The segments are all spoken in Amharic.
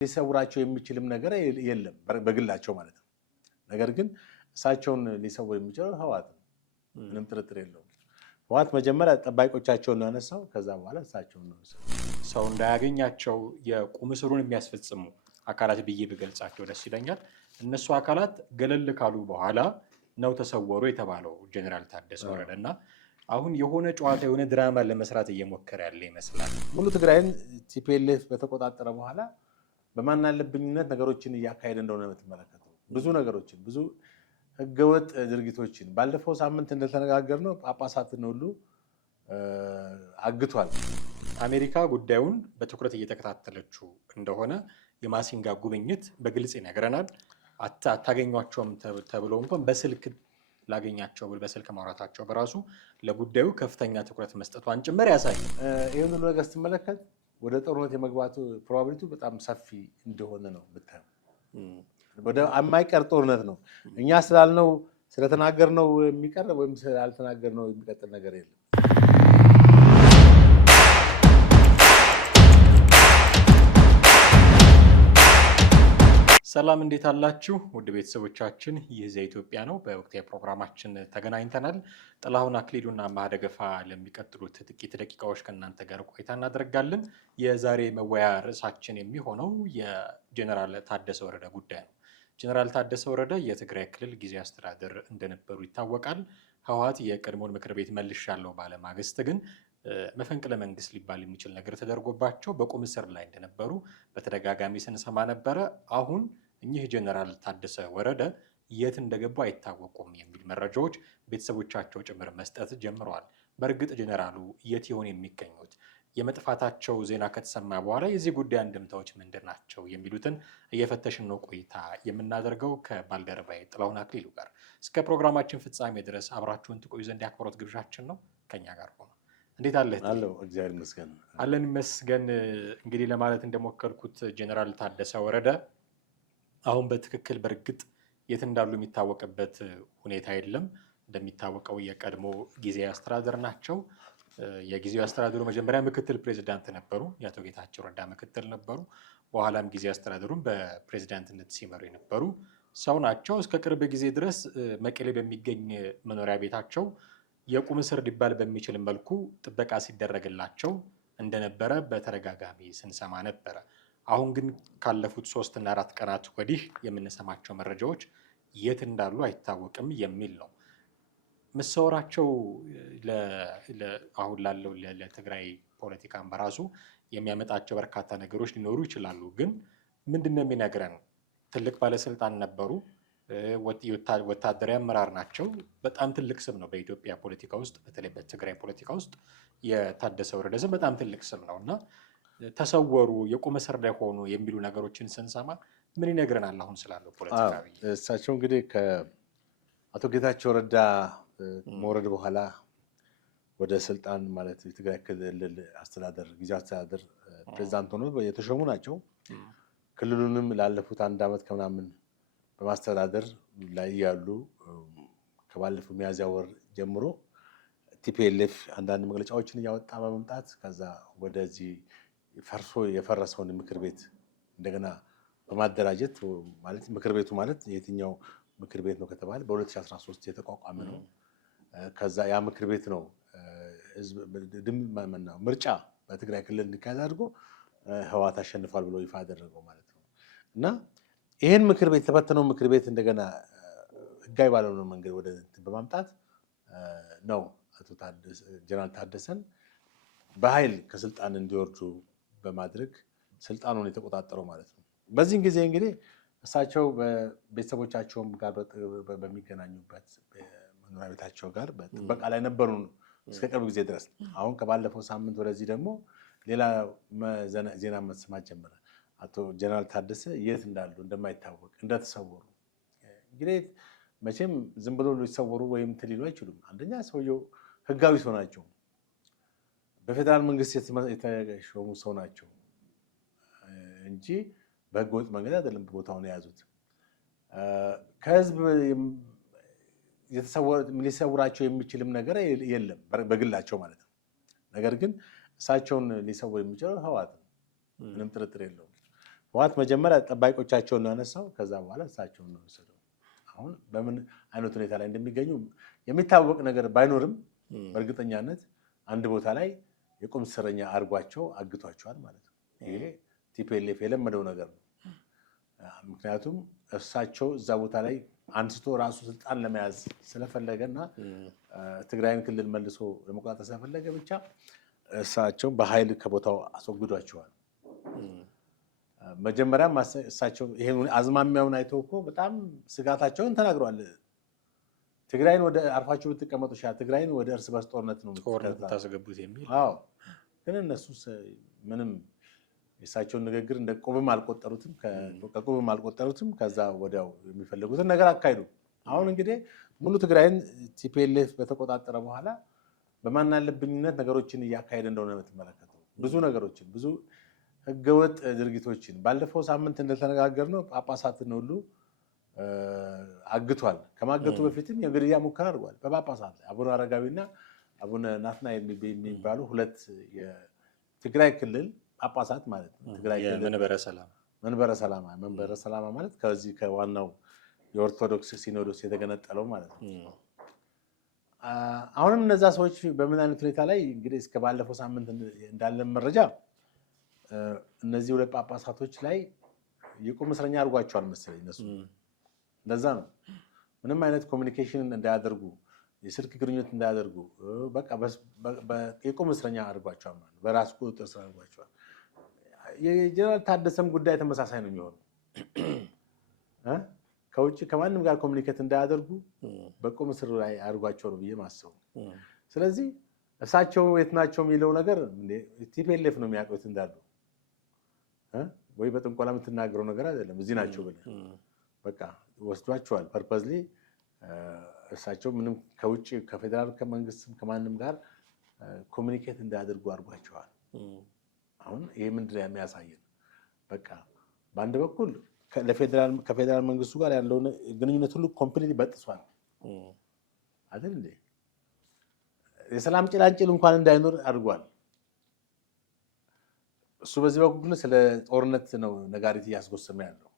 ሊሰውራቸው የሚችልም ነገር የለም በግላቸው ማለት ነው። ነገር ግን እሳቸውን ሊሰውር የሚችለው ህወሓት ነው። ምንም ጥርጥር የለውም። ህወሓት መጀመሪያ ጠባቂዎቻቸውን ነው ያነሳው። ከዛ በኋላ እሳቸውን ነው ሰው እንዳያገኛቸው የቁም እስሩን የሚያስፈጽሙ አካላት ብዬ ብገልጻቸው ደስ ይለኛል። እነሱ አካላት ገለል ካሉ በኋላ ነው ተሰወሩ የተባለው ጀነራል ታደሰ ወረደ እና አሁን የሆነ ጨዋታ የሆነ ድራማ ለመስራት እየሞከረ ያለ ይመስላል። ሙሉ ትግራይን ቲፒኤልኤፍ በተቆጣጠረ በኋላ በማናለብኝነት ነገሮችን እያካሄደ እንደሆነ የምትመለከተው ብዙ ነገሮችን ብዙ ህገወጥ ድርጊቶችን ባለፈው ሳምንት እንደተነጋገርነው ጳጳሳትን ሁሉ አግቷል። አሜሪካ ጉዳዩን በትኩረት እየተከታተለችው እንደሆነ የማሲንጋ ጉብኝት በግልጽ ይነግረናል። አታገኟቸውም ተብሎ እንኳን በስልክ ላገኛቸው በስልክ ማውራታቸው በራሱ ለጉዳዩ ከፍተኛ ትኩረት መስጠቷን ጭምር ያሳያል። ይህን ሁሉ ነገር ስትመለከት ወደ ጦርነት የመግባቱ ፕሮባቢሊቲ በጣም ሰፊ እንደሆነ ነው ብታየው። ወደ የማይቀር ጦርነት ነው። እኛ ስላልነው ስለተናገርነው የሚቀር ወይም ስላልተናገርነው የሚቀጥል ነገር የለም። ሰላም እንዴት አላችሁ ውድ ቤተሰቦቻችን? ይህ ዘኢትዮጵያ ነው። በወቅታዊ ፕሮግራማችን ተገናኝተናል። ጥላሁን አክሊሉና ማህደገፋ ለሚቀጥሉት ጥቂት ደቂቃዎች ከእናንተ ጋር ቆይታ እናደርጋለን። የዛሬ መወያ ርዕሳችን የሚሆነው የጀነራል ታደሰ ወረደ ጉዳይ ነው። ጀነራል ታደሰ ወረደ የትግራይ ክልል ጊዜያዊ አስተዳደር እንደነበሩ ይታወቃል። ህወሓት የቀድሞውን ምክር ቤት መልሻለሁ ባለ ማግስት ግን መፈንቅለ መንግስት ሊባል የሚችል ነገር ተደርጎባቸው በቁም እስር ላይ እንደነበሩ በተደጋጋሚ ስንሰማ ነበረ። አሁን እኚህ ጀነራል ታደሰ ወረደ የት እንደገቡ አይታወቁም የሚል መረጃዎች ቤተሰቦቻቸው ጭምር መስጠት ጀምረዋል። በእርግጥ ጀነራሉ የት ይሆን የሚገኙት? የመጥፋታቸው ዜና ከተሰማ በኋላ የዚህ ጉዳይ አንድምታዎች ምንድን ናቸው የሚሉትን እየፈተሽን ነው ቆይታ የምናደርገው ከባልደረባዬ ጥላሁን አክሊሉ ጋር። እስከ ፕሮግራማችን ፍጻሜ ድረስ አብራችሁን ትቆዩ ዘንድ የአክብሮት ግብዣችን ነው። ከኛ ጋር ሆኖ እንዴት አለህ? አለው እግዚአብሔር ይመስገን። አለን ይመስገን። እንግዲህ ለማለት እንደሞከርኩት ጀነራል ታደሰ ወረደ አሁን በትክክል በእርግጥ የት እንዳሉ የሚታወቅበት ሁኔታ የለም። እንደሚታወቀው የቀድሞ ጊዜያዊ አስተዳደር ናቸው። የጊዜያዊ አስተዳደሩ መጀመሪያ ምክትል ፕሬዚዳንት ነበሩ። የአቶ ጌታቸው ረዳ ምክትል ነበሩ። በኋላም ጊዜያዊ አስተዳደሩን በፕሬዚዳንትነት ሲመሩ የነበሩ ሰው ናቸው። እስከ ቅርብ ጊዜ ድረስ መቀሌ በሚገኝ መኖሪያ ቤታቸው የቁም እስር ሊባል በሚችል መልኩ ጥበቃ ሲደረግላቸው እንደነበረ በተደጋጋሚ ስንሰማ ነበረ። አሁን ግን ካለፉት 3 እና 4 ቀናት ወዲህ የምንሰማቸው መረጃዎች የት እንዳሉ አይታወቅም የሚል ነው። መሰወራቸው አሁን ላለው ለትግራይ ፖለቲካን በራሱ የሚያመጣቸው በርካታ ነገሮች ሊኖሩ ይችላሉ። ግን ምንድነው የሚነግረን? ትልቅ ባለስልጣን ነበሩ። ወታደራዊ አመራር ናቸው። በጣም ትልቅ ስም ነው በኢትዮጵያ ፖለቲካ ውስጥ፣ በተለይ በትግራይ ፖለቲካ ውስጥ የታደሰ ወረደ ስም በጣም ትልቅ ስም ነው እና ተሰወሩ፣ የቁም እስር ላይ ሆኑ የሚሉ ነገሮችን ስንሰማ ምን ይነግረናል አሁን ስላለው ፖለቲካዊ? እሳቸው እንግዲህ ከአቶ ጌታቸው ረዳ መውረድ በኋላ ወደ ስልጣን ማለት የትግራይ ክልል አስተዳደር ጊዜያዊ አስተዳደር ፕሬዚዳንት ሆኖ የተሾሙ ናቸው። ክልሉንም ላለፉት 1 ዓመት ከምናምን በማስተዳደር ላይ ያሉ ከባለፈው ሚያዝያ ወር ጀምሮ ቲፒኤልኤፍ አንዳንድ መግለጫዎችን እያወጣ በመምጣት ከዛ ወደዚህ የፈረሰውን ምክር ቤት እንደገና በማደራጀት ማለት ምክር ቤቱ ማለት የትኛው ምክር ቤት ነው ከተባለ በ2013 የተቋቋመ ነው። ከዛ ያ ምክር ቤት ነው ምርጫ በትግራይ ክልል እንዲካሄድ አድርጎ ህወሓት አሸንፏል ብሎ ይፋ አደረገው ማለት ነው። እና ይህን ምክር ቤት የተበተነው ምክር ቤት እንደገና ህጋዊ ባልሆነ መንገድ ወደ በማምጣት ነው አቶ ጀነራል ታደሰን በኃይል ከስልጣን እንዲወርዱ በማድረግ ስልጣኑን የተቆጣጠረው ማለት ነው። በዚህን ጊዜ እንግዲህ እሳቸው በቤተሰቦቻቸውም ጋር በሚገናኙበት መኖሪያ ቤታቸው ጋር በጥበቃ ላይ ነበሩ እስከ ቅርብ ጊዜ ድረስ። አሁን ከባለፈው ሳምንት ወደዚህ ደግሞ ሌላ ዜና መስማት ጀመረ። አቶ ጀነራል ታደሰ የት እንዳሉ እንደማይታወቅ እንደተሰወሩ። እንግዲህ መቼም ዝም ብሎ ሊሰወሩ ወይም ሊሉ አይችሉም። አንደኛ ሰውየው ህጋዊ ሰው ናቸው፣ በፌዴራል መንግስት የተሾሙ ሰው ናቸው እንጂ በህገወጥ መንገድ አይደለም ቦታውን የያዙት። ከህዝብ ሊሰውራቸው የሚችልም ነገር የለም በግላቸው ማለት ነው። ነገር ግን እሳቸውን ሊሰውር የሚችለው ህወሓት ነው። ምንም ጥርጥር የለውም። ህወሓት መጀመሪያ ጠባቂዎቻቸውን ነው ያነሳው። ከዛ በኋላ እሳቸውን ነው የወሰደው። አሁን በምን አይነት ሁኔታ ላይ እንደሚገኙ የሚታወቅ ነገር ባይኖርም በእርግጠኛነት አንድ ቦታ ላይ የቁም እስረኛ አድርጓቸው አግቷቸዋል ማለት ነው። ይሄ ቲፒኤልኤፍ የለመደው ነገር ነው። ምክንያቱም እሳቸው እዛ ቦታ ላይ አንስቶ ራሱ ስልጣን ለመያዝ ስለፈለገና ትግራይን ክልል መልሶ ለመቆጣጠር ስለፈለገ ብቻ እሳቸው በኃይል ከቦታው አስወግዷቸዋል። መጀመሪያም እሳቸው ይሄን አዝማሚያውን አይተው እኮ በጣም ስጋታቸውን ተናግረዋል። ትግራይን ወደ አርፋቸው ብትቀመጡ ትግራይን ወደ እርስ በርስ ጦርነት ነው ታስገቡት የሚል። አዎ፣ ግን እነሱ ምንም የእሳቸውን ንግግር እንደ ቁብም አልቆጠሩትም፣ ከቁብም አልቆጠሩትም። ከዛ ወዲያው የሚፈልጉትን ነገር አካሂዱ። አሁን እንግዲህ ሙሉ ትግራይን ቲፒኤልኤፍ በተቆጣጠረ በኋላ በማናለብኝነት ነገሮችን እያካሄደ እንደሆነ የምትመለከተው ብዙ ነገሮችን ብዙ ህገወጥ ድርጊቶችን ባለፈው ሳምንት እንደተነጋገርነው ጳጳሳትን ሁሉ አግቷል። ከማገቱ በፊትም የግድያ ሙከራ አድርጓል በጳጳሳት ላይ። አቡነ አረጋዊና አቡነ ናትናኤል የሚባሉ ሁለት የትግራይ ክልል ጳጳሳት ማለት ነው። ትግራይ ክልል መንበረ ሰላማ ማለት ከዚህ ከዋናው የኦርቶዶክስ ሲኖዶስ የተገነጠለው ማለት ነው። አሁንም እነዛ ሰዎች በምን አይነት ሁኔታ ላይ እንግዲህ እስከ ባለፈው ሳምንት እንዳለን መረጃ እነዚህ ሁለት ጳጳሳቶች ላይ የቁም እስረኛ አድርጓቸዋል መሰለኝ። እነሱ እንደዛ ነው። ምንም አይነት ኮሚኒኬሽን እንዳያደርጉ፣ የስልክ ግንኙነት እንዳያደርጉ በቃ የቁም እስረኛ አድርጓቸዋል ማለት ነው። በራሱ ቁጥጥር ስር አድርጓቸዋል። የጀነራል ታደሰም ጉዳይ ተመሳሳይ ነው የሚሆነው። ከውጭ ከማንም ጋር ኮሚኒኬት እንዳያደርጉ በቁም እስር ላይ አድርጓቸው ነው ብዬ ማስበው። ስለዚህ እሳቸው የት ናቸው የሚለው ነገር ቲፒኤልኤፍ ነው የሚያውቁት እንዳሉ ወይ በጥንቆላ የምትናገረው ነገር አይደለም። እዚህ ናቸው ብለህ በቃ ወስዷቸዋል። ፐርፐዝሊ እሳቸው ምንም ከውጭ ከፌዴራል ከመንግስትም ከማንም ጋር ኮሚኒኬት እንዳያደርጉ አድርጓቸዋል። አሁን ይሄ ምንድን ነው የሚያሳየን? በቃ በአንድ በኩል ከፌዴራል መንግስቱ ጋር ያለውን ግንኙነት ሁሉ ኮምፕሊት በጥሷል አይደል እንዴ? የሰላም ጭላንጭል እንኳን እንዳይኖር አድርጓል። እሱ በዚህ በኩል ስለ ጦርነት ነው ነጋሪት እያስጎሰመ ያለው።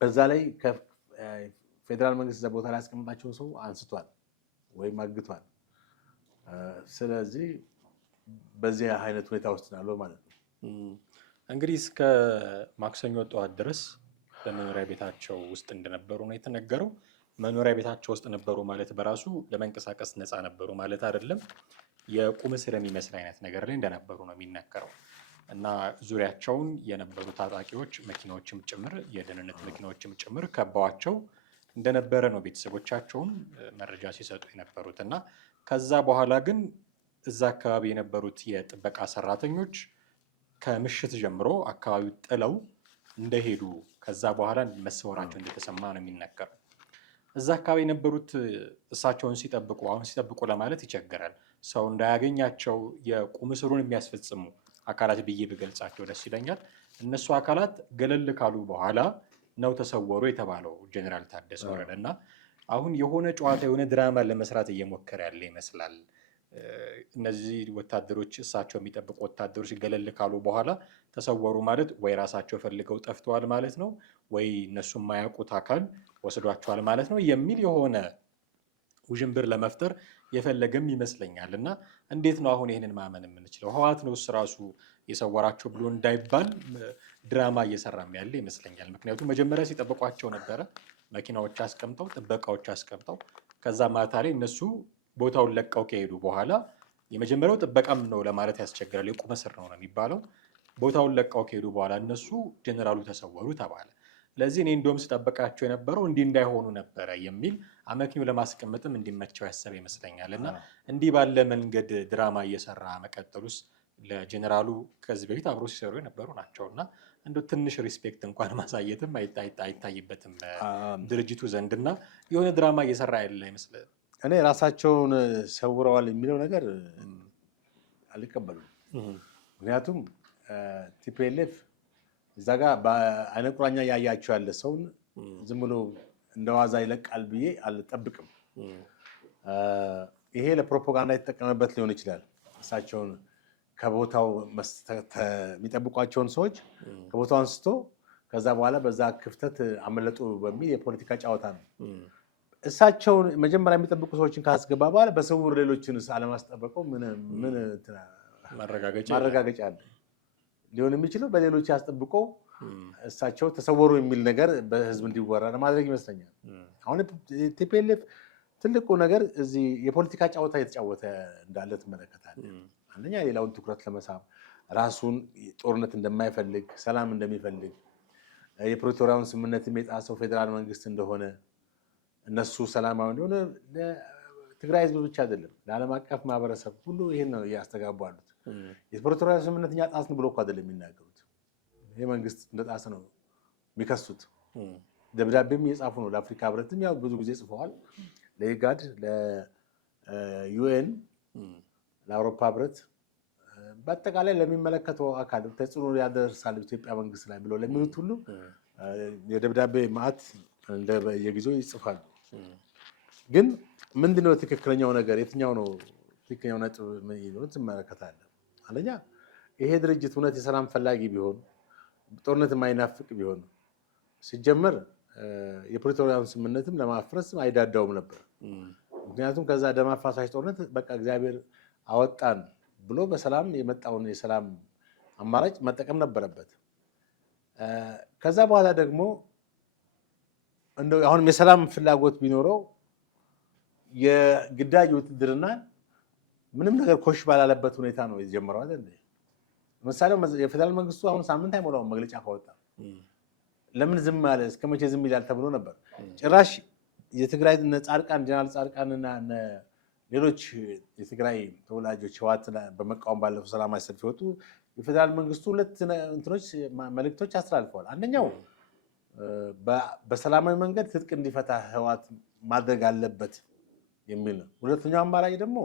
በዛ ላይ ከፌዴራል መንግስት እዛ ቦታ ላይ ያስቀምጣቸውን ሰው አንስቷል ወይም አግቷል። ስለዚህ በዚህ አይነት ሁኔታ ውስጥ ናለው ማለት ነው። እንግዲህ እስከ ማክሰኞ ጠዋት ድረስ በመኖሪያ ቤታቸው ውስጥ እንደነበሩ ነው የተነገረው። መኖሪያ ቤታቸው ውስጥ ነበሩ ማለት በራሱ ለመንቀሳቀስ ነፃ ነበሩ ማለት አይደለም። የቁም እስር የሚመስል አይነት ነገር ላይ እንደነበሩ ነው የሚነገረው እና ዙሪያቸውን የነበሩ ታጣቂዎች መኪናዎችም ጭምር የደህንነት መኪናዎችም ጭምር ከበዋቸው እንደነበረ ነው ቤተሰቦቻቸውን መረጃ ሲሰጡ የነበሩት እና ከዛ በኋላ ግን እዛ አካባቢ የነበሩት የጥበቃ ሰራተኞች ከምሽት ጀምሮ አካባቢው ጥለው እንደሄዱ ከዛ በኋላ መሰወራቸው እንደተሰማ ነው የሚነገረው። እዛ አካባቢ የነበሩት እሳቸውን ሲጠብቁ አሁን ሲጠብቁ ለማለት ይቸገራል። ሰው እንዳያገኛቸው የቁም እስሩን የሚያስፈጽሙ አካላት ብዬ ብገልጻቸው ደስ ይለኛል። እነሱ አካላት ገለል ካሉ በኋላ ነው ተሰወሩ የተባለው ጀኔራል ታደሰ ወረደ እና አሁን የሆነ ጨዋታ የሆነ ድራማ ለመስራት እየሞከረ ያለ ይመስላል። እነዚህ ወታደሮች እሳቸው የሚጠብቁ ወታደሮች ገለል ካሉ በኋላ ተሰወሩ ማለት ወይ ራሳቸው ፈልገው ጠፍተዋል ማለት ነው፣ ወይ እነሱ የማያውቁት አካል ወስዷቸዋል ማለት ነው የሚል የሆነ ውዥንብር ለመፍጠር የፈለገም ይመስለኛል። እና እንዴት ነው አሁን ይህንን ማመን የምንችለው? ህወሓት ነው ራሱ የሰወራቸው ብሎ እንዳይባል ድራማ እየሰራም ያለ ይመስለኛል። ምክንያቱም መጀመሪያ ሲጠብቋቸው ነበረ፣ መኪናዎች አስቀምጠው ጥበቃዎች አስቀምጠው ከዛ ማታ ላይ እነሱ ቦታውን ለቀው ከሄዱ በኋላ የመጀመሪያው ጥበቃም ነው ለማለት ያስቸግራል፣ የቁም እስር ነው የሚባለው። ቦታውን ለቀው ከሄዱ በኋላ እነሱ ጀነራሉ ተሰወሩ ተባለ። ለዚህ እኔ እንደውም ስጠበቃቸው የነበረው እንዲህ እንዳይሆኑ ነበረ የሚል አመክንዮ ለማስቀመጥም እንዲመቸው ያሰበ ይመስለኛል። እና እንዲህ ባለ መንገድ ድራማ እየሰራ መቀጠሉስ ለጀነራሉ ከዚህ በፊት አብሮ ሲሰሩ የነበሩ ናቸው እና እንደ ትንሽ ሪስፔክት እንኳን ማሳየትም አይታይበትም ድርጅቱ ዘንድና የሆነ ድራማ እየሰራ ያለ ይመስላል። እኔ ራሳቸውን ሰውረዋል የሚለው ነገር አልቀበሉም። ምክንያቱም ቲፒኤልኤፍ እዛ ጋር በአይነ ቁራኛ ያያቸው ያለ ሰውን ዝም ብሎ እንደዋዛ ይለቃል ብዬ አልጠብቅም። ይሄ ለፕሮፓጋንዳ የተጠቀመበት ሊሆን ይችላል። እሳቸውን ከቦታው የሚጠብቋቸውን ሰዎች ከቦታው አንስቶ ከዛ በኋላ በዛ ክፍተት አመለጡ በሚል የፖለቲካ ጨዋታ ነው። እሳቸውን መጀመሪያ የሚጠብቁ ሰዎችን ካስገባ በኋላ በስውር ሌሎችን አለማስጠበቀው ምን ማረጋገጫ አለ? ሊሆን የሚችለው በሌሎች ያስጠብቆ እሳቸው ተሰወሩ የሚል ነገር በህዝብ እንዲወራ ለማድረግ ይመስለኛል። አሁን ቲፒኤልኤፍ ትልቁ ነገር እዚህ የፖለቲካ ጨዋታ የተጫወተ እንዳለ ትመለከታለህ። አንደኛ ሌላውን ትኩረት ለመሳብ ራሱን ጦርነት እንደማይፈልግ ሰላም እንደሚፈልግ የፕሪቶሪያውን ስምምነት የጣሰው ፌዴራል መንግስት እንደሆነ እነሱ ሰላማዊ እንደሆነ ለትግራይ ህዝብ ብቻ አይደለም ለዓለም አቀፍ ማህበረሰብ ሁሉ ይሄን ነው እያስተጋቡ ያሉት። የፕሪቶሪያውን ስምምነት እኛ ጣስን ብሎ እኮ አይደለም የሚናገሩት። ይሄ መንግስት እንደጣሰ ነው የሚከሱት። ደብዳቤም እየጻፉ ነው። ለአፍሪካ ህብረትም ያው ብዙ ጊዜ ጽፈዋል። ለኢጋድ፣ ለዩኤን፣ ለአውሮፓ ህብረት በአጠቃላይ ለሚመለከተው አካል ተጽዕኖ ያደርሳል ኢትዮጵያ መንግስት ላይ ብለው ለሚሉት ሁሉ የደብዳቤ ማዕት የጊዜው ይጽፋሉ። ግን ምንድነው ትክክለኛው ነገር? የትኛው ነው ትክክለኛው ነጥብ? ምን ትመለከታለህ? አንደኛ ይሄ ድርጅት እውነት የሰላም ፈላጊ ቢሆን ጦርነት የማይናፍቅ ቢሆን ሲጀመር የፕሪቶሪያውን ስምምነትም ለማፍረስ አይዳዳውም ነበር። ምክንያቱም ከዛ ደም አፋሳሽ ጦርነት በቃ እግዚአብሔር አወጣን ብሎ በሰላም የመጣውን የሰላም አማራጭ መጠቀም ነበረበት። ከዛ በኋላ ደግሞ እንደው አሁንም የሰላም ፍላጎት ቢኖረው የግዳጅ ውትድርና ምንም ነገር ኮሽ ባላለበት ሁኔታ ነው የጀመረው አይደል? ለምሳሌ የፌደራል መንግስቱ አሁን ሳምንት አይሞላውም መግለጫ ካወጣ። ለምን ዝም አለ? እስከ መቼ ዝም ይላል ተብሎ ነበር። ጭራሽ የትግራይ ጻድቃን ጀነራል ጻድቃንና ሌሎች የትግራይ ተወላጆች ህወሓት በመቃወም ባለፈው ሰላማዊ ሰልፍ ሲወጡ የፌደራል መንግስቱ ሁለት መልእክቶች አስተላልፈዋል። አንደኛው በሰላማዊ መንገድ ትጥቅ እንዲፈታ ህወሓት ማድረግ አለበት የሚል ነው። ሁለተኛው አማራጭ ደግሞ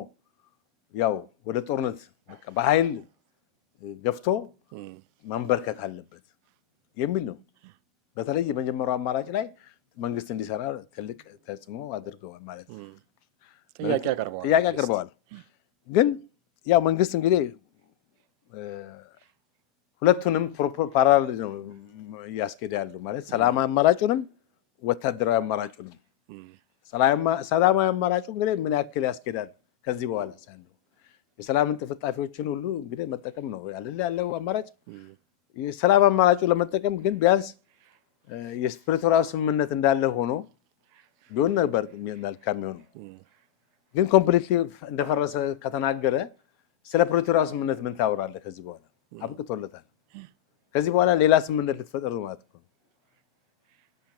ያው ወደ ጦርነት በኃይል ገፍቶ ማንበርከክ አለበት የሚል ነው። በተለይ የመጀመሪያው አማራጭ ላይ መንግስት እንዲሰራ ትልቅ ተጽዕኖ አድርገዋል ማለት ነው። ጥያቄ አቅርበዋል። ግን ያው መንግስት እንግዲህ ሁለቱንም ፓራል ነው እያስኬደ ያለው ማለት ሰላማዊ አማራጩንም ወታደራዊ አማራጩንም። ሰላማዊ አማራጩ እንግዲህ ምን ያክል ያስኬዳል ከዚህ በኋላ ሳይሆን የሰላም እንጥፍጣፊዎችን ሁሉ እንግዲህ መጠቀም ነው ያለው አማራጭ። የሰላም አማራጩ ለመጠቀም ግን ቢያንስ የፕሪቶሪያው ስምምነት እንዳለ ሆኖ ቢሆን ነበር መልካም የሚሆነው። ግን ኮምፕሊትሊ እንደፈረሰ ከተናገረ ስለ ፕሪቶሪያው ስምምነት ምን ታወራለህ? ከዚህ በኋላ አብቅቶለታል። ከዚህ በኋላ ሌላ ስምምነት ልትፈጥር ነው ማለት ነው።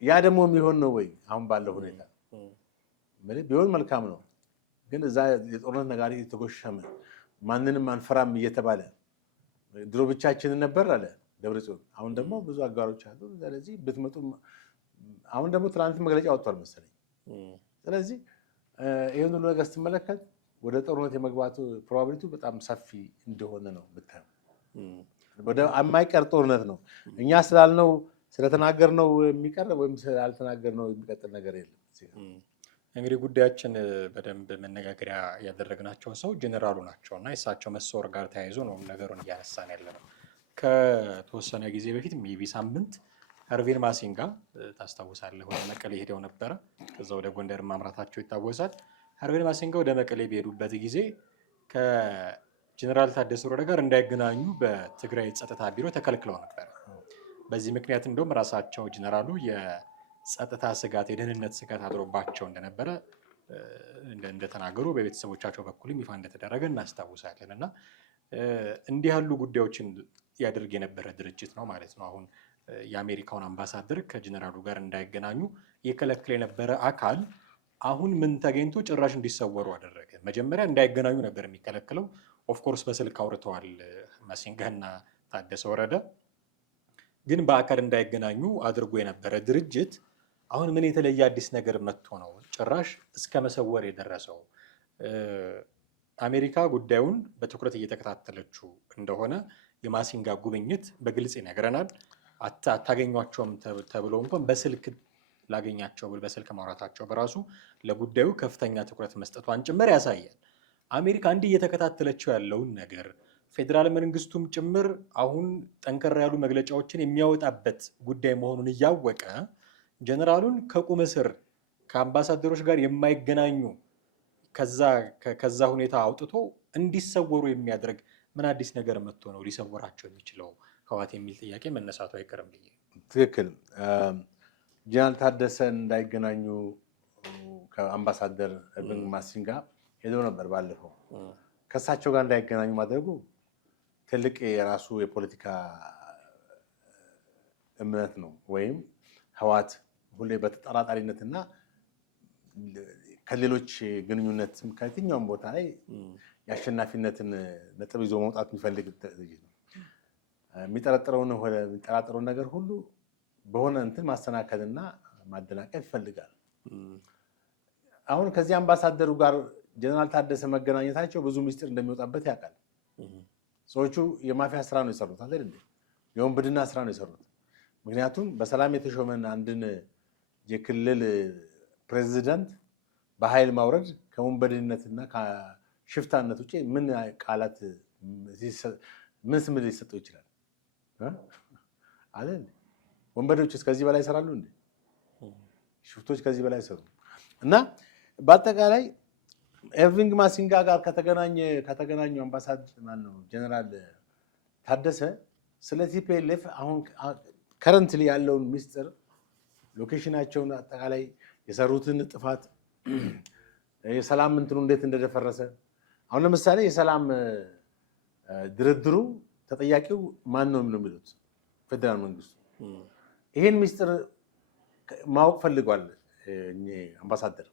ያ ደግሞ የሚሆን ነው ወይ? አሁን ባለው ሁኔታ ቢሆን መልካም ነው። ግን እዛ የጦርነት ነጋሪ የተጎሸመ ማንንም አንፈራም እየተባለ ድሮ ብቻችንን ነበር አለ ደብረጽዮን። አሁን ደግሞ ብዙ አጋሮች አሉ። ስለዚህ ብትመጡ አሁን ደግሞ ትናንት መግለጫ ወጥቷል መሰለኝ። ስለዚህ ይሄን ሁሉ ነገር ስትመለከት ወደ ጦርነት የመግባቱ ፕሮባቢሊቲ በጣም ሰፊ እንደሆነ ነው ብታየው። ወደ የማይቀር ጦርነት ነው። እኛ ስላልነው ስለተናገርነው የሚቀር ወይም ስላልተናገርነው የሚቀጥል ነገር የለም። እንግዲህ ጉዳያችን በደንብ መነጋገሪያ ያደረግናቸው ሰው ጀኔራሉ ናቸው እና የእሳቸው መሰወር ጋር ተያይዞ ነው ነገሩን እያነሳን ያለ ነው። ከተወሰነ ጊዜ በፊት ሜቢ ሳምንት ሀርቬን ማሲንጋ ታስታውሳለህ፣ ወደ መቀሌ ሄደው ነበረ። ከዛ ወደ ጎንደር ማምራታቸው ይታወሳል። ሀርቬን ማሲንጋ ወደ መቀሌ በሄዱበት ጊዜ ከጀኔራል ታደሰ ወረደ ጋር እንዳይገናኙ በትግራይ ጸጥታ ቢሮ ተከልክለው ነበር። በዚህ ምክንያት እንደውም ራሳቸው ጀኔራሉ የጸጥታ ስጋት፣ የደህንነት ስጋት አድሮባቸው እንደነበረ እንደተናገሩ በቤተሰቦቻቸው በኩልም ይፋ እንደተደረገ እናስታውሳለን። እና እንዲህ ያሉ ጉዳዮችን ያደርግ የነበረ ድርጅት ነው ማለት ነው። አሁን የአሜሪካውን አምባሳደር ከጀነራሉ ጋር እንዳይገናኙ የከለከለ የነበረ አካል አሁን ምን ተገኝቶ ጭራሽ እንዲሰወሩ አደረገ? መጀመሪያ እንዳይገናኙ ነበር የሚከለክለው። ኦፍኮርስ በስልክ አውርተዋል ማሲንጋና ታደሰ ወረደ፣ ግን በአካል እንዳይገናኙ አድርጎ የነበረ ድርጅት አሁን ምን የተለየ አዲስ ነገር መጥቶ ነው ጭራሽ እስከ መሰወር የደረሰው? አሜሪካ ጉዳዩን በትኩረት እየተከታተለችው እንደሆነ የማሲንጋ ጉብኝት በግልጽ ይነግረናል። አታገኟቸውም ተብሎ እንኳን በስልክ ላገኛቸው ብል በስልክ ማውራታቸው በራሱ ለጉዳዩ ከፍተኛ ትኩረት መስጠቷን ጭምር ያሳያል። አሜሪካ እንዲህ እየተከታተለችው ያለውን ነገር ፌዴራል መንግስቱም ጭምር አሁን ጠንከር ያሉ መግለጫዎችን የሚያወጣበት ጉዳይ መሆኑን እያወቀ ጀነራሉን ከቁም እስር ከአምባሳደሮች ጋር የማይገናኙ ከዛ ሁኔታ አውጥቶ እንዲሰወሩ የሚያደርግ ምን አዲስ ነገር መጥቶ ነው ሊሰወራቸው የሚችለው ህወሓት የሚል ጥያቄ መነሳቱ አይቀርም ብዬ። ትክክል። ጀነራል ታደሰ እንዳይገናኙ ከአምባሳደር ኤርቪንግ ማሲንጋ ሄዶ ነበር ባለፈው። ከእሳቸው ጋር እንዳይገናኙ ማድረጉ ትልቅ የራሱ የፖለቲካ እምነት ነው። ወይም ህወሓት ሁሌ በተጠራጣሪነትና ከሌሎች ግንኙነት ከየትኛውም ቦታ ላይ የአሸናፊነትን ነጥብ ይዞ መውጣት የሚፈልግ ድርጅት ነው። የሚጠራጠረውን ነገር ሁሉ በሆነ እንትን ማሰናከልና ማደናቀፍ ይፈልጋል። አሁን ከዚህ አምባሳደሩ ጋር ጀነራል ታደሰ መገናኘታቸው ብዙ ሚስጥር እንደሚወጣበት ያውቃል። ሰዎቹ የማፊያ ስራ ነው የሰሩት አይደል እንዴ? የወንብድና ስራ ነው የሰሩት። ምክንያቱም በሰላም የተሾመን አንድን የክልል ፕሬዚዳንት በኃይል ማውረድ ከወንበድነትና ከሽፍታነት ውጭ ምን ቃላት ምን ስም ሊሰጠው ይችላል አይደል? ወንበዴዎች ከዚህ በላይ ይሰራሉ እንዴ? ሽፍቶች ከዚህ በላይ ይሰሩ እና በአጠቃላይ ኤርቪንግ ማሲንጋ ጋር ከተገናኙ አምባሳደር ማነው ጀነራል ታደሰ ስለ ቲፒኤልኤፍ አሁን ከረንትሊ ያለውን ሚስጥር ሎኬሽናቸውን፣ አጠቃላይ የሰሩትን ጥፋት፣ የሰላም እንትኑ እንዴት እንደደፈረሰ አሁን ለምሳሌ የሰላም ድርድሩ ተጠያቂው ማን ነው የሚሉት ፌደራል መንግስቱ። ይሄን ሚስጥር ማወቅ ፈልጓል አምባሳደር።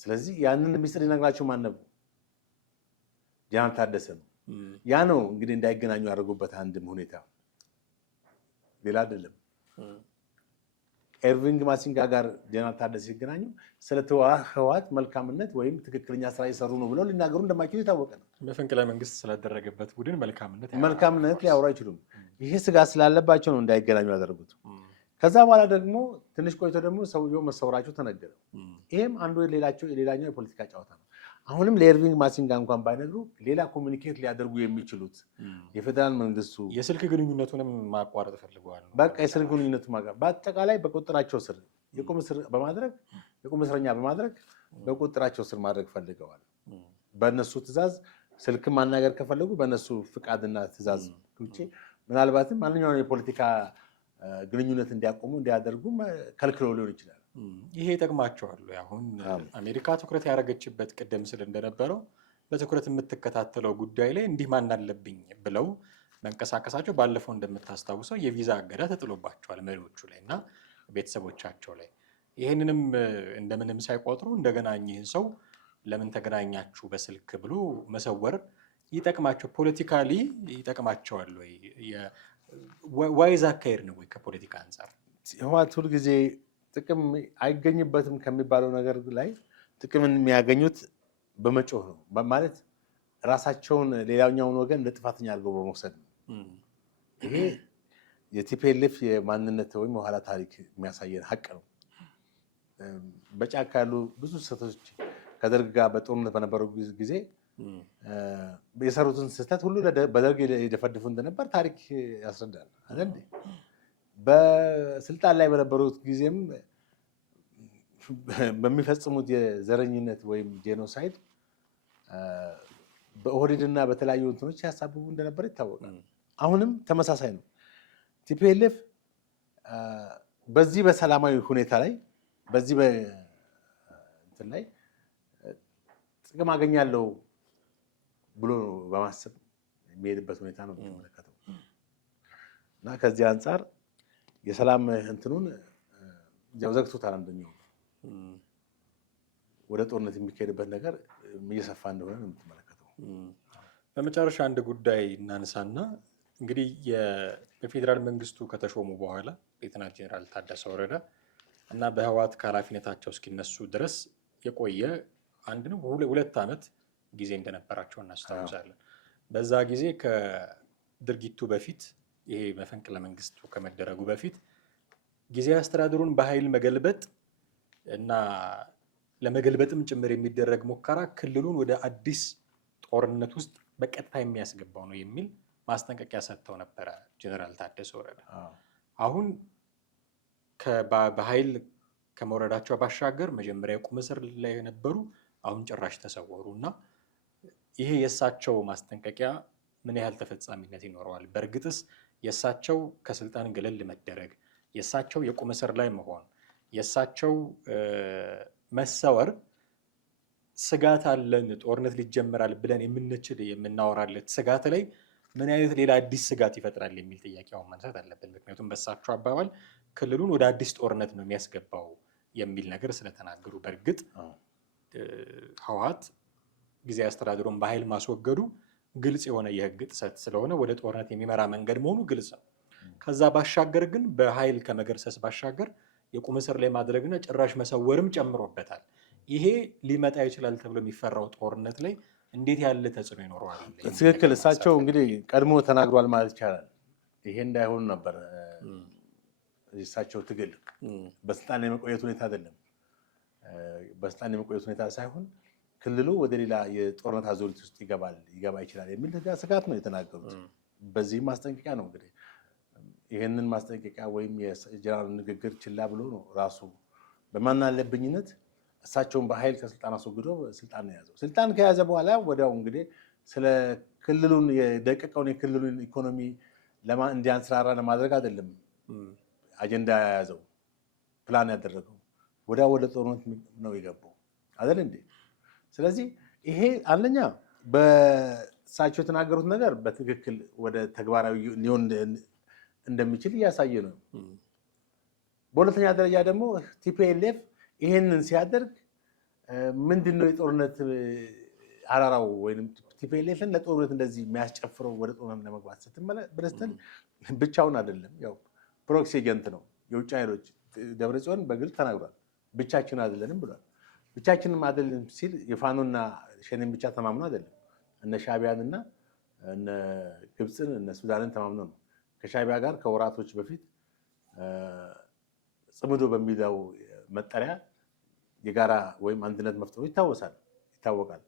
ስለዚህ ያንን ሚስጥር ሊነግራቸው ማን ነበር? ጀነራል ታደሰ ነው። ያ ነው እንግዲህ እንዳይገናኙ ያደረጉበት አንድም ሁኔታ ሌላ አይደለም። ኤርቪንግ ማሲንጋ ጋር ጀነራል ታደሰ ሲገናኙ ስለ ህወሓት መልካምነት ወይም ትክክለኛ ስራ እየሰሩ ነው ብለው ሊናገሩ እንደማይችሉ የታወቀ ነው። መፈንቅለ መንግስት ስላደረገበት ቡድን መልካምነት ሊያወሩ አይችሉም። ይሄ ስጋት ስላለባቸው ነው እንዳይገናኙ ያደረጉት። ከዛ በኋላ ደግሞ ትንሽ ቆይቶ ደግሞ ሰውየው መሰወራቸው ተነገረ። ይሄም አንዱ የሌላኛው የፖለቲካ ጨዋታ ነው። አሁንም ለኤርቪንግ ማሲንጋ እንኳን ባይነግሩ ሌላ ኮሚኒኬት ሊያደርጉ የሚችሉት የፌደራል መንግስቱ የስልክ ግንኙነቱንም ማቋረጥ ፈልገዋል። በቃ የስልክ ግንኙነቱ በአጠቃላይ በቁጥጥራቸው ስር የቁም እስረኛ በማድረግ በቁጥጥራቸው ስር ማድረግ ፈልገዋል። በእነሱ ትዕዛዝ ስልክ ማናገር ከፈለጉ በእነሱ ፍቃድና ትዕዛዝ ውጭ ምናልባትም ማንኛውም የፖለቲካ ግንኙነት እንዲያቆሙ እንዲያደርጉም ከልክለው ሊሆን ይችላል። ይሄ ይጠቅማቸዋል። አሁን አሜሪካ ትኩረት ያደረገችበት ቅድም ስል እንደነበረው በትኩረት የምትከታተለው ጉዳይ ላይ እንዲህ ማን አለብኝ ብለው መንቀሳቀሳቸው ባለፈው እንደምታስታውሰው የቪዛ እገዳ ተጥሎባቸዋል መሪዎቹ ላይ እና ቤተሰቦቻቸው ላይ። ይህንንም እንደምንም ሳይቆጥሩ እንደገና እኚህን ሰው ለምን ተገናኛችሁ በስልክ ብሎ መሰወር ይጠቅማቸው ፖለቲካሊ ይጠቅማቸዋል ወይ? ዋይዝ አካሄድ ነው ወይ? ከፖለቲካ አንጻር ህወሓት ሁልጊዜ ጥቅም አይገኝበትም ከሚባለው ነገር ላይ ጥቅምን የሚያገኙት በመጮህ ነው። ማለት ራሳቸውን ሌላኛውን ወገን እንደ ጥፋተኛ አድርገው በመውሰድ ነው። ይሄ የቲፒኤልኤፍ የማንነት ወይም የኋላ ታሪክ የሚያሳየን ሀቅ ነው። በጫካ ያሉ ብዙ ስህተቶች ከደርግ ጋር በጦርነት በነበረው ጊዜ የሰሩትን ስህተት ሁሉ በደርግ የደፈድፉ እንደነበር ታሪክ ያስረዳል አይደል? በስልጣን ላይ በነበሩት ጊዜም በሚፈጽሙት የዘረኝነት ወይም ጄኖሳይድ በኦህዴድና በተለያዩ እንትኖች ያሳብቡ እንደነበር ይታወቃል። አሁንም ተመሳሳይ ነው። ቲፒኤልኤፍ በዚህ በሰላማዊ ሁኔታ ላይ በዚህ እንትን ላይ ጥቅም አገኛለሁ ብሎ በማሰብ የሚሄድበት ሁኔታ ነው የምንመለከተው እና ከዚህ አንጻር የሰላም እንትኑን ዘግቶታል። አንደኛው ወደ ጦርነት የሚካሄድበት ነገር እየሰፋ እንደሆነ ነው የምትመለከተው። በመጨረሻ አንድ ጉዳይ እናንሳና እንግዲህ በፌዴራል መንግስቱ ከተሾሙ በኋላ ሌተናንት ጄኔራል ታደሰ ወረደ እና በህወሓት ከኃላፊነታቸው እስኪነሱ ድረስ የቆየ አንድ ነው 2 ዓመት ጊዜ እንደነበራቸው እናስታውሳለን። በዛ ጊዜ ከድርጊቱ በፊት ይሄ መፈንቅለ መንግስቱ ከመደረጉ በፊት ጊዜያዊ አስተዳደሩን በኃይል መገልበጥ እና ለመገልበጥም ጭምር የሚደረግ ሙከራ ክልሉን ወደ አዲስ ጦርነት ውስጥ በቀጥታ የሚያስገባው ነው የሚል ማስጠንቀቂያ ሰጥተው ነበረ ጀነራል ታደሰ ወረደ። አሁን በኃይል ከመውረዳቸው ባሻገር መጀመሪያ ቁም እስር ላይ የነበሩ አሁን ጭራሽ ተሰወሩ እና ይሄ የእሳቸው ማስጠንቀቂያ ምን ያህል ተፈጻሚነት ይኖረዋል? በእርግጥስ የእሳቸው ከስልጣን ገለል መደረግ፣ የእሳቸው የቁም እስር ላይ መሆን፣ የእሳቸው መሰወር ስጋት አለን ጦርነት ሊጀመራል ብለን የምናወራለት ስጋት ላይ ምን አይነት ሌላ አዲስ ስጋት ይፈጥራል የሚል ጥያቄ አሁን ማንሳት አለብን። ምክንያቱም በእሳቸው አባባል ክልሉን ወደ አዲስ ጦርነት ነው የሚያስገባው የሚል ነገር ስለተናገሩ፣ በእርግጥ ህወሓት ጊዜያዊ አስተዳደሩን በኃይል ማስወገዱ ግልጽ የሆነ የህግ ጥሰት ስለሆነ ወደ ጦርነት የሚመራ መንገድ መሆኑ ግልጽ ነው። ከዛ ባሻገር ግን በኃይል ከመገርሰስ ባሻገር የቁም እስር ላይ ማድረግና ጭራሽ መሰወርም ጨምሮበታል። ይሄ ሊመጣ ይችላል ተብሎ የሚፈራው ጦርነት ላይ እንዴት ያለ ተጽዕኖ ይኖረዋል? ትክክል። እሳቸው እንግዲህ ቀድሞ ተናግሯል ማለት ይቻላል። ይሄ እንዳይሆኑ ነበር የእሳቸው ትግል። በስልጣን የመቆየት ሁኔታ አይደለም፣ በስልጣን የመቆየት ሁኔታ ሳይሆን ክልሉ ወደ ሌላ የጦርነት አዙሪት ውስጥ ይገባ ይችላል የሚል ስጋት ነው የተናገሩት። በዚህም ማስጠንቀቂያ ነው እንግዲህ ይህንን ማስጠንቀቂያ ወይም የጀነራል ንግግር ችላ ብሎ ነው ራሱ በማናለብኝነት እሳቸውን በኃይል ከስልጣን አስወግዶ ስልጣን ነው የያዘው። ስልጣን ከያዘ በኋላ ወዲያው እንግዲህ ስለ ክልሉን የደቀቀውን የክልሉን ኢኮኖሚ እንዲያንሰራራ ለማድረግ አይደለም አጀንዳ የያዘው ፕላን ያደረገው፣ ወዲያው ወደ ጦርነት ነው የገባው አይደል እንዴ? ስለዚህ ይሄ አንደኛ በእሳቸው የተናገሩት ነገር በትክክል ወደ ተግባራዊ ሊሆን እንደሚችል እያሳየ ነው። በሁለተኛ ደረጃ ደግሞ ቲፒኤልኤፍ ይሄንን ሲያደርግ ምንድነው የጦርነት አራራው ወይም ቲፒኤልኤፍን ለጦርነት እንደዚህ የሚያስጨፍረው ወደ ጦርነት ለመግባት ስትል ብቻውን አይደለም፣ ያው ፕሮክሲ ኤጀንት ነው። የውጭ ኃይሎች ደብረጽዮን በግልጽ ተናግሯል። ብቻችን አይደለንም ብሏል። ብቻችንም አይደለም ሲል የፋኖና ሸኔን ብቻ ተማምኖ አይደለም፣ እነ ሻዕቢያንና እነ ግብፅን እነ ሱዳንን ተማምኖ ነው። ከሻዕቢያ ጋር ከወራቶች በፊት ጽምዶ በሚለው መጠሪያ የጋራ ወይም አንድነት መፍጠሩ ይታወቃል።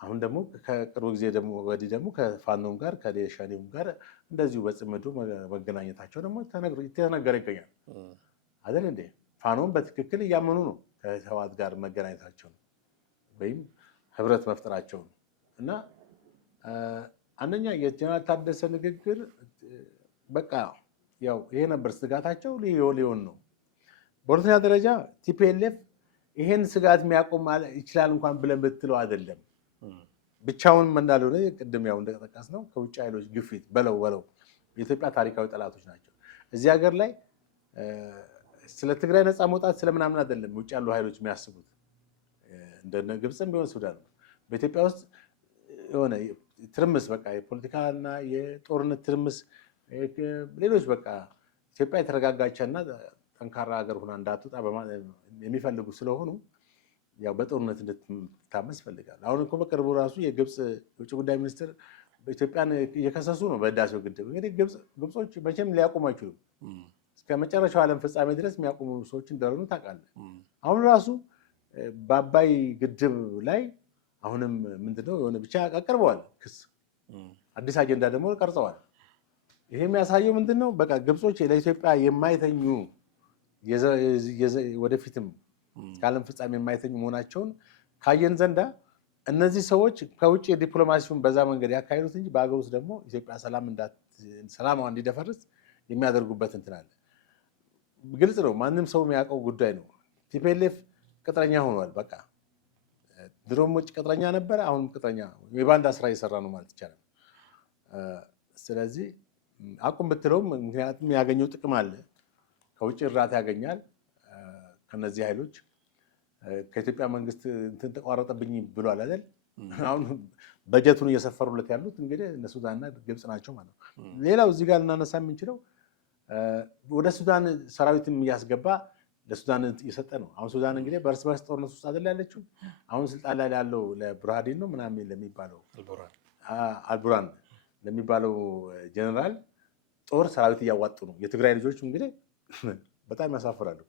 አሁን ደግሞ ከቅርብ ጊዜ ወዲህ ደግሞ ከፋኖም ጋር ከሸኔም ጋር እንደዚሁ በጽምዶ መገናኘታቸው ደግሞ የተነገረ ይገኛል አይደል እንዴ? ፋኖም በትክክል እያመኑ ነው ከህወሓት ጋር መገናኘታቸው ወይም ህብረት መፍጠራቸው ነው። እና አንደኛ የጀነራል ታደሰ ንግግር በቃ ያው ይሄ ነበር ስጋታቸው፣ ሊሆን ነው። በሁለተኛ ደረጃ ቲፒኤልኤፍ ይሄን ስጋት የሚያቆም ይችላል እንኳን ብለን ብትለው አይደለም፣ ብቻውን እንዳልሆነ ቅድም ያው እንደጠቀስ ነው ከውጭ ኃይሎች ግፊት በለው የኢትዮጵያ ታሪካዊ ጠላቶች ናቸው። እዚህ ሀገር ላይ ስለ ትግራይ ነፃ መውጣት ስለምናምን አይደለም ውጭ ያሉ ኃይሎች የሚያስቡት። እንደነ ግብፅም ቢሆን ሱዳን ነው። በኢትዮጵያ ውስጥ የሆነ ትርምስ በቃ የፖለቲካና የጦርነት ትርምስ፣ ሌሎች በቃ ኢትዮጵያ የተረጋጋችና ጠንካራ ሀገር ሆና እንዳትወጣ የሚፈልጉ ስለሆኑ ያው በጦርነት እንድትታመስ ይፈልጋል። አሁን እኮ በቅርቡ ራሱ የግብፅ የውጭ ጉዳይ ሚኒስትር በኢትዮጵያን እየከሰሱ ነው በህዳሴው ግድብ። እንግዲህ ግብጾች መቼም ሊያቆሙ አይችሉም። እስከ መጨረሻው ዓለም ፍጻሜ ድረስ የሚያቆሙ ሰዎች እንደሆኑ ታውቃለህ። አሁን ራሱ በአባይ ግድብ ላይ አሁንም ምንድነው የሆነ ብቻ አቅርበዋል ክስ፣ አዲስ አጀንዳ ደግሞ ቀርጸዋል። ይሄ የሚያሳየው ምንድነው በቃ ግብጾች ለኢትዮጵያ የማይተኙ ወደፊትም ከዓለም ፍጻሜ የማይተኙ መሆናቸውን ካየን ዘንዳ እነዚህ ሰዎች ከውጭ ዲፕሎማሲውን በዛ መንገድ ያካሄዱት እንጂ በሀገር ውስጥ ደግሞ ኢትዮጵያ ሰላሟ እንዲደፈርስ የሚያደርጉበት እንትን አለ። ግልጽ ነው፣ ማንም ሰው የሚያውቀው ጉዳይ ነው። ቲፒኤልኤፍ ቅጥረኛ ሆኗል። በቃ ድሮም ውጭ ቅጥረኛ ነበረ፣ አሁንም ቅጥረኛ የባንዳ ስራ እየሰራ ነው ማለት ይቻላል። ስለዚህ አቁም ብትለውም ምክንያቱም ያገኘው ጥቅም አለ። ከውጭ እርዳታ ያገኛል ከነዚህ ኃይሎች። ከኢትዮጵያ መንግስት እንትን ተቋረጠብኝ ብሏል አይደል? አሁን በጀቱን እየሰፈሩለት ያሉት እንግዲህ እነ ሱዳንና ግብፅ ናቸው ማለት ነው። ሌላው እዚህ ጋር ልናነሳ የምንችለው ወደ ሱዳን ሰራዊትም እያስገባ ለሱዳን እየሰጠ ነው። አሁን ሱዳን እንግዲህ በእርስ በርስ ጦርነት ውስጥ አይደል ያለችው? አሁን ስልጣን ላይ ያለው ለቡርሃዲን ነው ምናምን ለሚባለው አልቡራን ለሚባለው ጀነራል ጦር ሰራዊት እያዋጡ ነው። የትግራይ ልጆች እንግዲህ በጣም ያሳፍራሉ።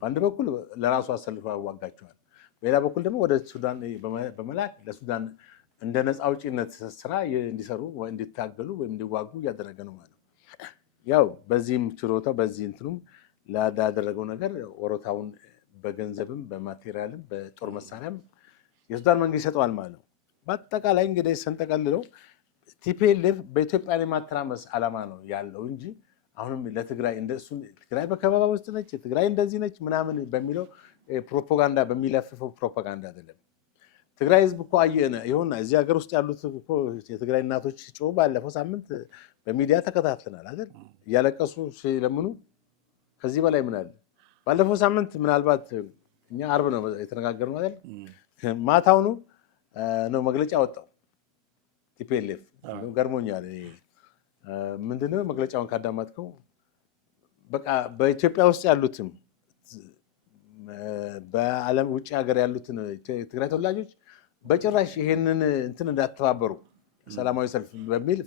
በአንድ በኩል ለራሱ አሰልፎ ያዋጋቸዋል፣ በሌላ በኩል ደግሞ ወደ ሱዳን በመላክ ለሱዳን እንደ ነፃ አውጪነት ስራ እንዲሰሩ እንዲታገሉ ወይም እንዲዋጉ እያደረገ ነው ማለት ነው። ያው በዚህም ችሎታው በዚህ እንትኑም ላደረገው ነገር ወሮታውን በገንዘብም በማቴሪያልም በጦር መሳሪያም የሱዳን መንግስት ይሰጠዋል ማለት ነው። በአጠቃላይ እንግዲህ ስንጠቀልለው ቲፒኤልኤፍ በኢትዮጵያ ላይ ማተራመስ ዓላማ ነው ያለው እንጂ አሁንም ለትግራይ እንደሱ ትግራይ በከበባ ውስጥ ነች፣ ትግራይ እንደዚህ ነች ምናምን በሚለው ፕሮፓጋንዳ በሚለፍፈው ፕሮፓጋንዳ አይደለም። ትግራይ ህዝብ እኮ አየነ ይሁንና እዚህ ሀገር ውስጥ ያሉት እኮ የትግራይ እናቶች ሲጮሁ ባለፈው ሳምንት በሚዲያ ተከታትለናል አይደል? እያለቀሱ ሲለምኑ ከዚህ በላይ ምን አለ? ባለፈው ሳምንት ምናልባት እኛ አርብ ነው የተነጋገርነው አይደል? ማታውኑ ነው መግለጫ ወጣው ቲፒኤልኤፍ። ገርሞኛል። ምንድነው መግለጫውን ካዳማጥከው በቃ በኢትዮጵያ ውስጥ ያሉትም በዓለም ውጭ ሀገር ያሉትን ትግራይ ተወላጆች በጭራሽ ይሄንን እንትን እንዳተባበሩ ሰላማዊ ሰልፍ በሚል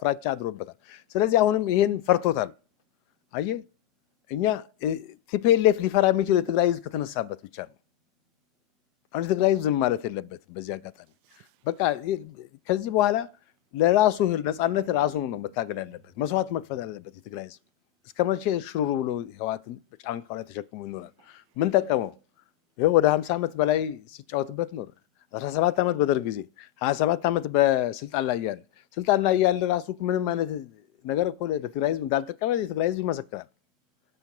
ፍራቻ አድሮበታል። ስለዚህ አሁንም ይሄን ፈርቶታል። አየህ እኛ ቲፒኤልኤፍ ሊፈራ የሚችለው የትግራይ ህዝብ ከተነሳበት ብቻ ነው። አሁን የትግራይ ህዝብ ዝም ማለት የለበትም። በዚህ አጋጣሚ በቃ ከዚህ በኋላ ለራሱ ነፃነት ራሱ ነው መታገል ያለበት፣ መስዋዕት መክፈል ያለበት የትግራይ ህዝብ። እስከ መቼ ሽሩሩ ብሎ ህወሓትን በጫንቃው ላይ ተሸክሞ ይኖራል? ምን ጠቀመው? ይኸው ወደ 50 ዓመት በላይ ሲጫወትበት ኖረ። 17 ዓመት በደርግ ጊዜ 27 ዓመት በስልጣን ላይ ያለ ራሱ ምንም አይነት ነገር እኮ ለትግራይ ህዝብ እንዳልጠቀመ የትግራይ ህዝብ ይመሰክራል።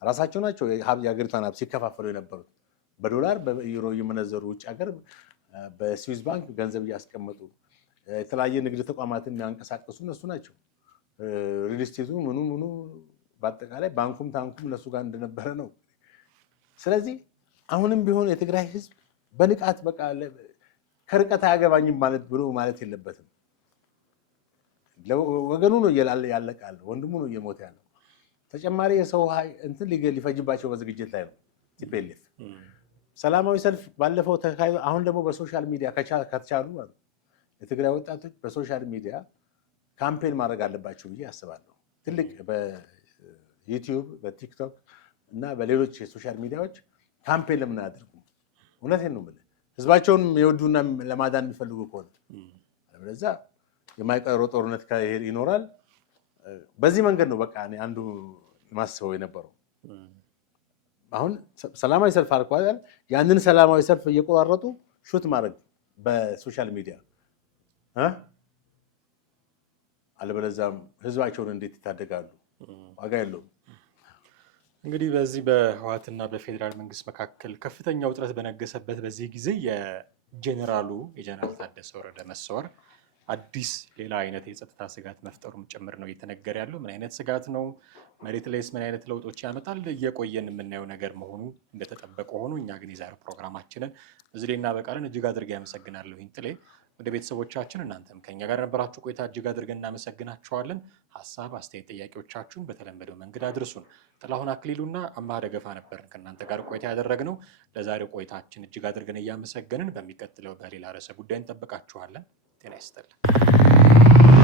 ራሳቸው ናቸው የሀገሪቷን ሀብት ሲከፋፈሉ የነበሩት በዶላር በዩሮ እየመነዘሩ ውጭ ሀገር በስዊዝ ባንክ ገንዘብ እያስቀመጡ የተለያየ ንግድ ተቋማትን የሚያንቀሳቀሱ እነሱ ናቸው። ሪል ስቴቱ ምኑ በአጠቃላይ ባንኩም ታንኩም እነሱ ጋር እንደነበረ ነው። ስለዚህ አሁንም ቢሆን የትግራይ ህዝብ በንቃት በቃ ከርቀት አያገባኝም ማለት የለበትም። ወገኑ ነው ያለቃል፣ ወንድሙ ነው እየሞተ ያለው። ተጨማሪ የሰው እንትን ሊፈጅባቸው በዝግጅት ላይ ነው ቲፒኤልኤፍ። ሰላማዊ ሰልፍ ባለፈው ተካሂዶ አሁን ደግሞ በሶሻል ሚዲያ ከተቻሉ ማለት የትግራይ ወጣቶች በሶሻል ሚዲያ ካምፔን ማድረግ አለባቸው ብዬ አስባለሁ። ትልቅ በዩቲዩብ በቲክቶክ እና በሌሎች የሶሻል ሚዲያዎች ካምፔን ለምን አያደርጉም? እውነቴን ነው የምልህ። ህዝባቸውን የወዱና ለማዳን የሚፈልጉ ከሆነ ለዛ የማይቀረው ጦርነት ይኖራል። በዚህ መንገድ ነው በቃ እኔ አንዱ ማስበው የነበረው። አሁን ሰላማዊ ሰልፍ አልኳል። ያንን ሰላማዊ ሰልፍ እየቆራረጡ ሹት ማድረግ በሶሻል ሚዲያ አለበለዚያም ህዝባቸውን እንዴት ይታደጋሉ? ዋጋ የለውም። እንግዲህ በዚህ በህወሓትና በፌዴራል መንግስት መካከል ከፍተኛ ውጥረት በነገሰበት በዚህ ጊዜ የጀኔራል ታደሰ ወረደ መሰወር አዲስ ሌላ አይነት የጸጥታ ስጋት መፍጠሩም ጭምር ነው እየተነገረ ያለው። ምን አይነት ስጋት ነው? መሬት ላይስ ምን አይነት ለውጦች ያመጣል? እየቆየን የምናየው ነገር መሆኑ እንደተጠበቀ ሆኖ እኛ ግን የዛሬው ፕሮግራማችንን እዚህ ላይ እናበቃለን። እጅግ አድርጌ ያመሰግናለሁ ጥሌ። ወደ ቤተሰቦቻችን እናንተም ከኛ ጋር ነበራችሁ ቆይታ እጅግ አድርገን እናመሰግናችኋለን። ሀሳብ፣ አስተያየት፣ ጥያቄዎቻችሁን በተለመደው መንገድ አድርሱን። ጥላሁን አክሊሉና አማሃ ደገፋ ነበርን ከእናንተ ጋር ቆይታ ያደረግነው። ለዛሬው ቆይታችን እጅግ አድርገን እያመሰገንን በሚቀጥለው በሌላ ርዕሰ ጉዳይ እንጠብቃችኋለን። ጤና ይስጥልን።